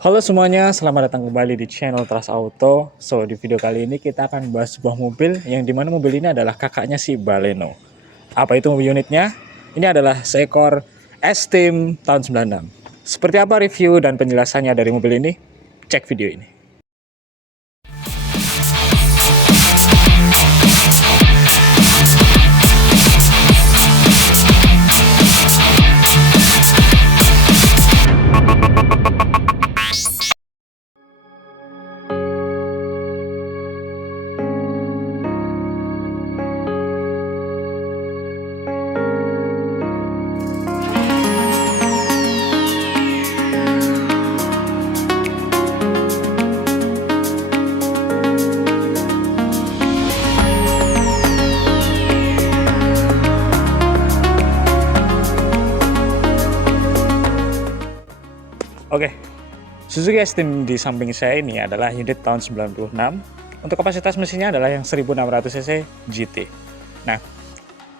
Halo semuanya, selamat datang kembali di channel Trust Auto. So, di video kali ini kita akan bahas sebuah mobil yang dimana mobil ini adalah kakaknya si Baleno. Apa itu mobil unitnya? Ini adalah seekor S-Team tahun 96. Seperti apa review dan penjelasannya dari mobil ini? Cek video ini. Oke, Suzuki S-Team di samping saya ini adalah unit tahun 96. Untuk kapasitas mesinnya adalah yang 1600 cc GT. Nah,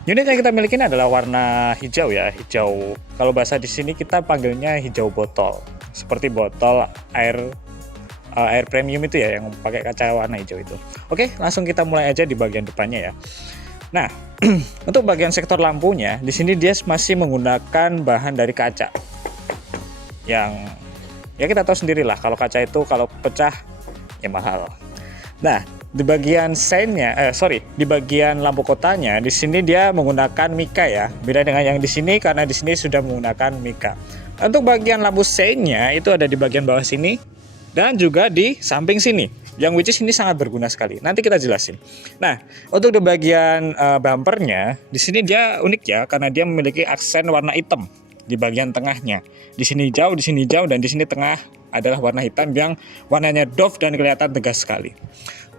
unit yang kita miliki ini adalah warna hijau ya, hijau. Kalau bahasa di sini kita panggilnya hijau botol, seperti botol air premium itu ya, yang pakai kaca warna hijau itu. Oke, langsung kita mulai aja di bagian depannya ya. Nah, untuk bagian sektor lampunya, di sini dia masih menggunakan bahan dari kaca. Yang ya kita tahu sendirilah, kalau kaca itu kalau pecah ya mahal. Nah, di bagian di bagian lampu kotanya di sini dia menggunakan mica ya. Beda dengan yang di sini karena di sini sudah menggunakan mica. Untuk bagian lampu seinnya itu ada di bagian bawah sini dan juga di samping sini. Yang which is ini sangat berguna sekali. Nanti kita jelasin. Nah, untuk di bagian bumpernya di sini dia unik ya karena dia memiliki aksen warna hitam di bagian tengahnya. Di sini hijau, dan di sini tengah adalah warna hitam yang warnanya doff dan kelihatan tegas sekali.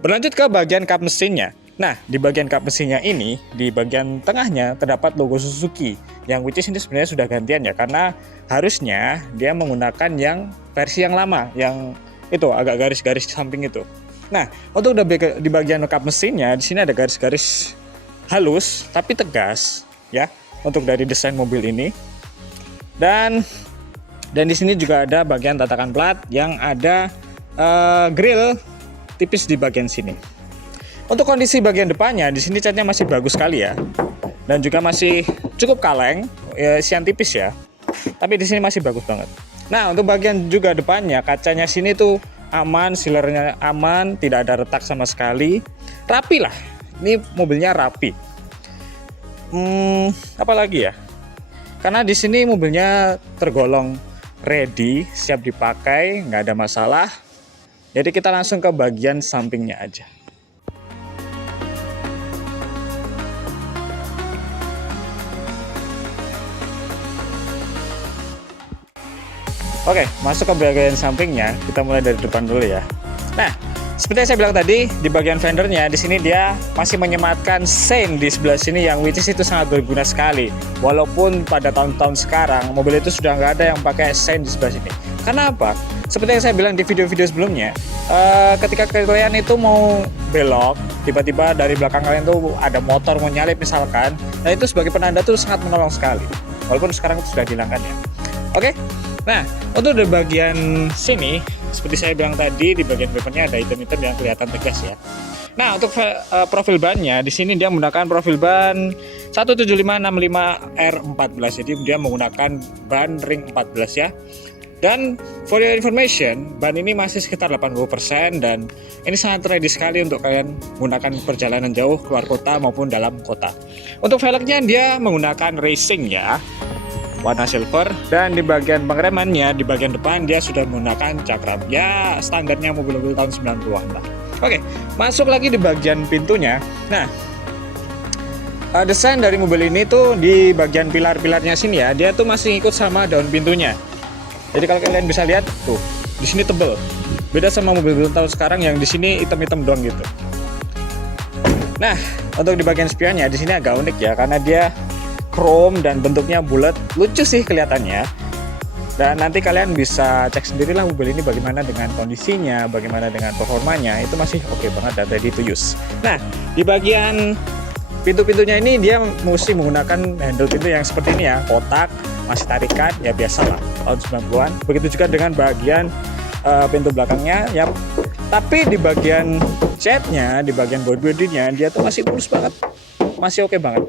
Berlanjut ke bagian kap mesinnya. Nah, di bagian kap mesinnya ini, di bagian tengahnya terdapat logo Suzuki, yang which is ini sebenarnya sudah gantian ya, karena harusnya dia menggunakan yang versi yang lama, yang itu agak garis-garis di samping itu. Nah, untuk di bagian kap mesinnya, di sini ada garis-garis halus tapi tegas ya, untuk dari desain mobil ini. Dan di sini juga ada bagian tatakan plat yang ada grill tipis di bagian sini. Untuk kondisi bagian depannya di sini catnya masih bagus sekali ya, dan juga masih cukup kaleng, isian tipis ya. Tapi di sini masih bagus banget. Nah, untuk bagian juga depannya kacanya sini tuh aman, sealernya aman, tidak ada retak sama sekali, rapi lah. Ini mobilnya rapi. Apalagi ya? Karena di sini mobilnya tergolong ready, siap dipakai, nggak ada masalah. Jadi kita langsung ke bagian sampingnya aja. Oke, masuk ke bagian sampingnya. Kita mulai dari depan dulu ya. Nah, seperti yang saya bilang tadi, di bagian fendernya di sini dia masih menyematkan sein di sebelah sini, yang which is itu sangat berguna sekali. Walaupun pada tahun-tahun sekarang mobil itu sudah nggak ada yang pakai sein di sebelah sini. Karena apa? Seperti yang saya bilang di video-video sebelumnya, ketika kalian itu mau belok, tiba-tiba dari belakang kalian tuh ada motor mau nyalip misalkan, nah itu sebagai penanda tuh sangat menolong sekali. Walaupun sekarang itu sudah dihilangkan ya. Oke. Nah, untuk di bagian sini, seperti saya bilang tadi, di bagian bumpernya ada item-item yang kelihatan tegas ya. Nah, untuk profil bannya, di sini dia menggunakan profil ban 17565R14. Jadi dia menggunakan ban ring 14 ya. Dan for your information, ban ini masih sekitar 80% dan ini sangat ready sekali untuk kalian menggunakan perjalanan jauh keluar kota maupun dalam kota. Untuk velgnya dia menggunakan racing ya, warna silver, dan di bagian pengeremannya di bagian depan dia sudah menggunakan cakram ya, standarnya mobil-mobil tahun 90-an lah. Oke, masuk lagi di bagian pintunya. Nah, desain dari mobil ini tuh di bagian pilar-pilarnya sini ya, dia tuh masih ikut sama daun pintunya. Jadi kalau kalian bisa lihat tuh, di sini tebel. Beda sama mobil-mobil tahun sekarang yang di sini hitam-hitam doang gitu. Nah, untuk di bagian spionnya di sini agak unik ya, karena dia chrome dan bentuknya bulat, lucu sih kelihatannya. Dan nanti kalian bisa cek sendirilah mobil ini bagaimana dengan kondisinya, bagaimana dengan performanya, itu masih oke banget dan ready to use. Nah, di bagian pintu-pintunya ini dia mesti menggunakan handle pintu yang seperti ini ya, kotak, masih tarikan, ya biasa lah tahun 90-an. Begitu juga dengan bagian pintu belakangnya ya. Tapi di bagian catnya, di bagian bodinya dia tuh masih mulus banget, masih oke banget.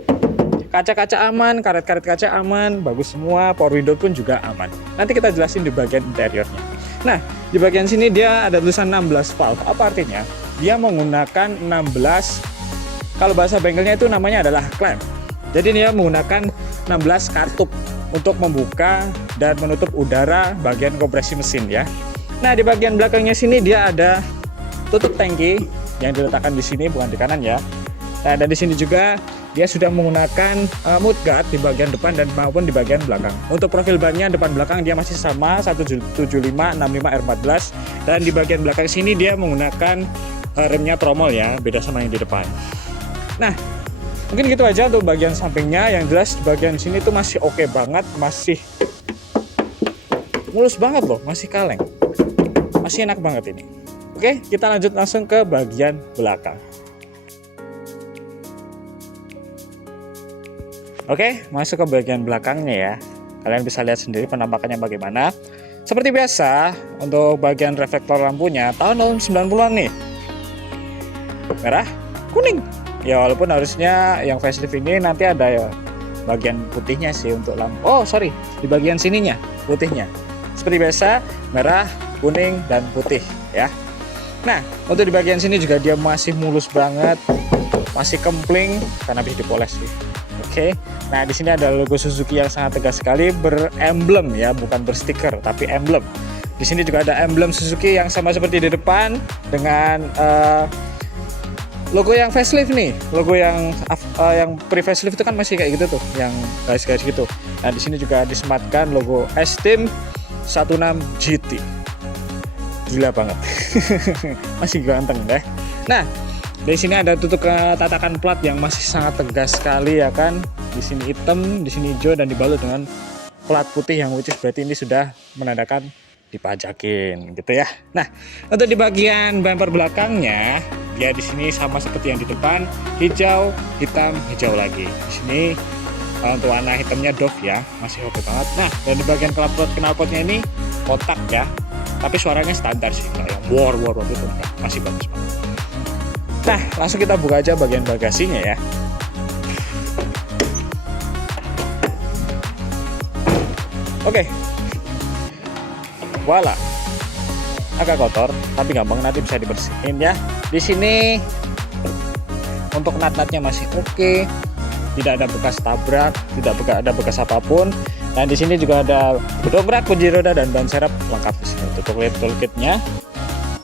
Kaca-kaca aman, karet-karet kaca aman, bagus semua. Power window pun juga aman. Nanti kita jelasin di bagian interiornya. Nah, di bagian sini dia ada tulisan 16 valve. Apa artinya? Dia menggunakan 16, kalau bahasa bengkelnya itu namanya adalah clamp. Jadi dia menggunakan 16 katup untuk membuka dan menutup udara bagian kompresi mesin ya. Nah, di bagian belakangnya sini dia ada tutup tangki yang diletakkan di sini, bukan di kanan ya. Nah, dan di sini juga dia sudah menggunakan mudguard di bagian depan dan maupun di bagian belakang. Untuk profil bannya depan belakang dia masih sama 175 65 R14, dan di bagian belakang sini dia menggunakan remnya tromol ya, beda sama yang di depan. Nah, mungkin gitu aja untuk bagian sampingnya. Yang jelas di bagian sini tuh masih oke banget, masih mulus banget loh, masih kaleng. Masih enak banget ini. Oke, kita lanjut langsung ke bagian belakang. Oke, masuk ke bagian belakangnya ya. Kalian bisa lihat sendiri penampakannya bagaimana. Seperti biasa, untuk bagian reflektor lampunya tahun 90-an nih. Merah, kuning. Ya walaupun harusnya yang facelift ini nanti ada ya bagian putihnya sih untuk lampu. Oh, sorry, di bagian sininya putihnya. Seperti biasa, merah, kuning, dan putih ya. Nah, untuk di bagian sini juga dia masih mulus banget, masih kempling karena habis dipoles sih. Oke. Nah, di sini ada logo Suzuki yang sangat tegas sekali, beremblem ya, bukan berstiker tapi emblem. Di sini juga ada emblem Suzuki yang sama seperti di depan dengan logo yang facelift nih. Logo yang pre facelift itu kan masih kayak gitu tuh, yang garis-garis gitu. Nah, di sini juga disematkan logo S-Team 16 GT. Gila banget. Masih ganteng deh. Nah, di sini ada tutup tatakan plat yang masih sangat tegas sekali ya kan. Di sini hitam, di sini hijau, dan dibalut dengan plat putih yang which is berarti ini sudah menandakan dipajakin gitu ya. Nah, untuk di bagian bumper belakangnya dia di sini sama seperti yang di depan, hijau, hitam, hijau lagi. Di sini untuk warna hitamnya Dove ya, masih oke banget. Nah, dan di bagian knalpotnya ini kotak ya, tapi suaranya standar sih, nggak yang war gitu, masih bagus banget. Nah, langsung kita buka aja bagian bagasinya ya. Oke, voila, agak kotor tapi gampang, nanti bisa dibersihin ya. Di sini untuk nut-nutnya masih oke. Tidak ada bekas tabrak, tidak ada bekas apapun. Dan di sini juga ada bedobrak, kunci roda, dan ban serep lengkap di sini. Untuk toolkitnya,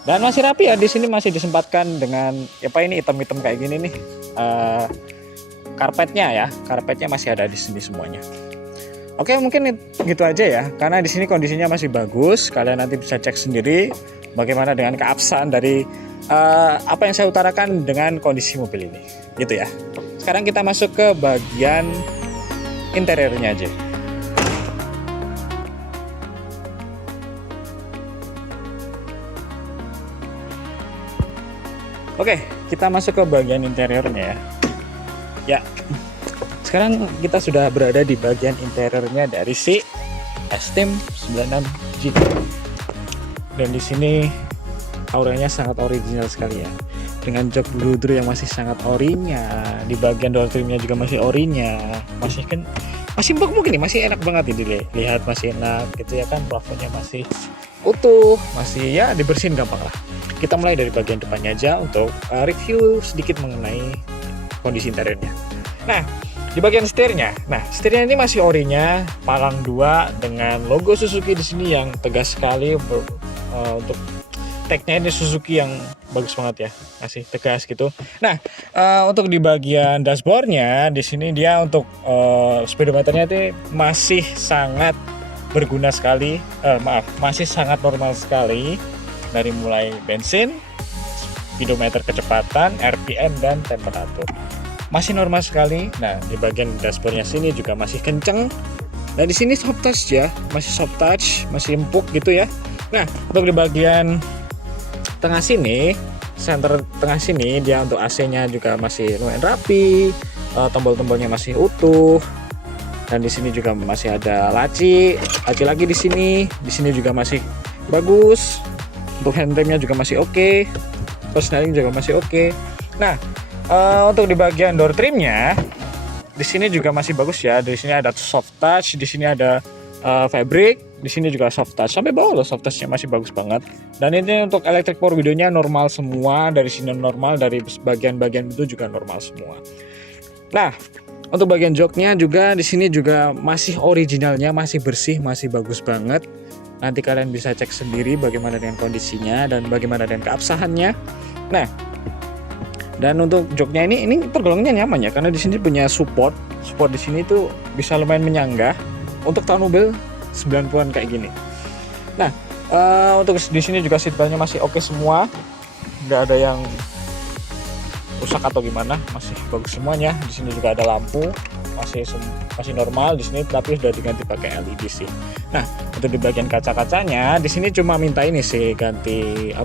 dan masih rapi ya. Di sini masih disempatkan dengan apa ini hitam-hitam kayak gini nih. Karpetnya ya, karpetnya masih ada di sini semuanya. Oke, mungkin gitu aja ya. Karena di sini kondisinya masih bagus. Kalian nanti bisa cek sendiri bagaimana dengan keabsahan dari apa yang saya utarakan dengan kondisi mobil ini, gitu ya. Sekarang kita masuk ke bagian interiornya aja. Oke, kita masuk ke bagian interiornya ya. Ya, sekarang kita sudah berada di bagian interiornya dari si S-Team 96 GT. Dan di sini auranya sangat original sekali ya. Dengan jok bludru yang masih sangat orinya, di bagian door trimnya juga masih orinya, masih empuk mungkin nih, masih enak banget ini lihat, masih enak gitu ya kan. Plafonnya masih utuh, masih ya dibersihin gampang lah. Kita mulai dari bagian depannya aja untuk review sedikit mengenai kondisi interiornya. Nah, di bagian setirnya, setirnya ini masih orinya, palang 2 dengan logo Suzuki di sini yang tegas sekali. Untuk tagnya ini Suzuki yang bagus banget ya, masih tegas gitu. Nah, untuk di bagian dashboardnya di sini dia untuk speedometernya itu masih sangat berguna sekali, masih sangat normal sekali, dari mulai bensin, speedometer kecepatan, RPM, dan temperatur masih normal sekali. Nah, di bagian dashboardnya sini juga masih kenceng. Nah, di sini soft touch ya, masih soft touch, masih empuk gitu ya. Nah, untuk di bagian tengah sini, center tengah sini, dia untuk AC-nya juga masih lumayan rapi, tombol-tombolnya masih utuh, dan di sini juga masih ada laci lagi di sini juga masih bagus. Untuk handremnya juga masih oke, persneling juga masih oke. Nah, untuk di bagian door trimnya, di sini juga masih bagus ya. Di sini ada soft touch, di sini ada fabric, di sini juga soft touch. Sampai bawah loh soft touchnya masih bagus banget. Dan ini untuk electric power window-nya normal semua, dari sini normal, dari bagian-bagian itu juga normal semua. Nah, untuk bagian joknya juga di sini juga masih originalnya, masih bersih, masih bagus banget. Nanti kalian bisa cek sendiri bagaimana dengan kondisinya dan bagaimana dengan keabsahannya. Nah, dan untuk joknya ini tergolongnya nyaman ya, karena di sini punya support di sini tuh bisa lumayan menyanggah untuk tahun mobil 90-an kayak gini. Nah, untuk di sini juga seatbeltnya masih oke semua, nggak ada yang rusak atau gimana, masih bagus semuanya. Di sini juga ada lampu, masih normal di sini, tapi sudah diganti pakai LED sih. Nah, untuk di bagian kaca-kacanya di sini cuma minta ini sih ganti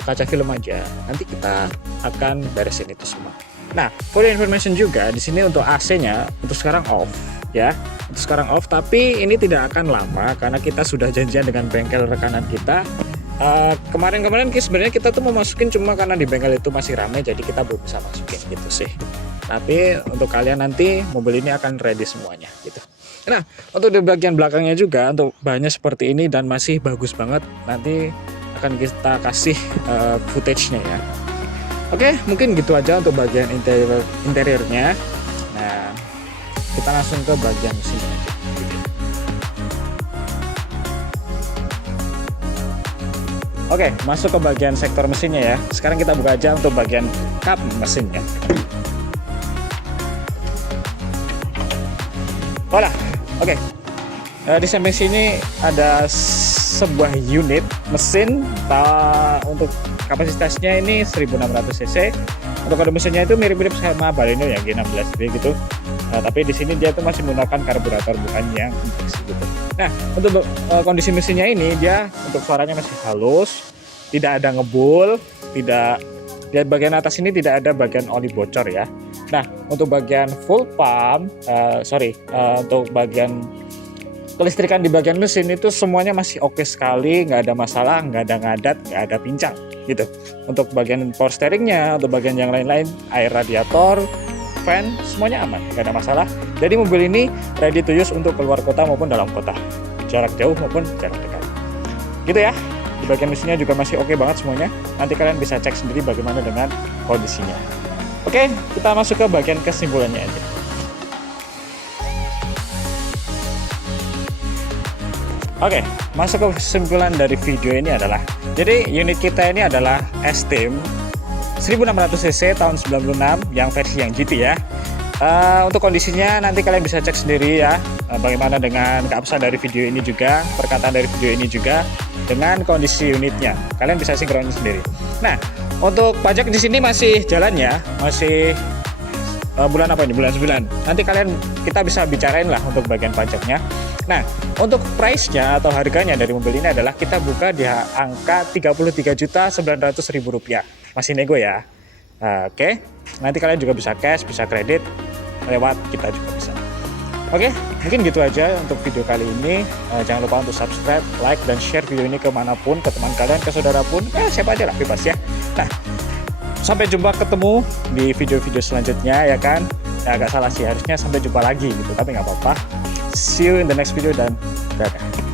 kaca film aja. Nanti kita akan beresin itu semua. Nah, for your information juga di sini untuk AC-nya untuk sekarang off ya. Untuk sekarang off, tapi ini tidak akan lama karena kita sudah janjian dengan bengkel rekanan kita. Kemarin sebenarnya kita tuh mau masukin, cuma karena di bengkel itu masih ramai jadi kita belum bisa masukin gitu sih. Tapi untuk kalian nanti mobil ini akan ready semuanya gitu. Nah, untuk di bagian belakangnya juga untuk bahannya seperti ini dan masih bagus banget. Nanti akan kita kasih footage-nya ya. Oke, mungkin gitu aja untuk bagian interiornya. Nah, kita langsung ke bagian mesinnya aja. Oke, masuk ke bagian sektor mesinnya ya. Sekarang kita buka aja untuk bagian kap mesinnya. Voila, oke. Di samping sini ada sebuah unit mesin untuk kapasitasnya ini 1600 cc. Untuk kode mesinnya itu mirip-mirip sama Baleno ya, G16 gitu. Tapi di sini dia tuh masih menggunakan karburator, bukan yang injeksi gitu. Nah, untuk kondisi mesinnya ini dia untuk suaranya masih halus, tidak ada ngebul, tidak di bagian atas ini tidak ada bagian oli bocor ya. Nah, untuk bagian full pump, untuk bagian kelistrikan di bagian mesin itu semuanya masih oke sekali, nggak ada masalah, nggak ada ngadat, nggak ada pincang gitu. Untuk bagian power steeringnya, untuk bagian yang lain-lain, air radiator, fan, semuanya aman, nggak ada masalah. Jadi mobil ini ready to use untuk keluar kota maupun dalam kota, jarak jauh maupun jarak dekat gitu ya. Di bagian mesinnya juga masih oke banget semuanya. Nanti kalian bisa cek sendiri bagaimana dengan kondisinya. Oke, kita masuk ke bagian kesimpulannya aja. Oke, masuk ke kesimpulan dari video ini adalah, jadi unit kita ini adalah S-Team 1600 cc tahun 96 yang versi yang GT ya. Untuk kondisinya nanti kalian bisa cek sendiri ya, bagaimana dengan keabsahan dari video ini juga, perkataan dari video ini juga dengan kondisi unitnya. Kalian bisa sinkronin sendiri. Nah, untuk pajak di sini masih jalan ya, masih bulan apa ini? Bulan 9. Nanti kita bisa bicarain lah untuk bagian pajaknya. Nah, untuk price-nya atau harganya dari mobil ini adalah kita buka di angka Rp33.900.000. Masih nego ya. Oke. Nanti kalian juga bisa cash, bisa kredit, lewat kita juga bisa. Oke, mungkin gitu aja untuk video kali ini. Jangan lupa untuk subscribe, like, dan share video ini kemanapun, ke teman kalian, ke saudara pun, siapa aja lah, bebas ya. Nah, sampai jumpa ketemu di video-video selanjutnya ya kan. Agak salah sih, harusnya sampai jumpa lagi gitu, tapi nggak apa-apa. See you in the next video dan dadah.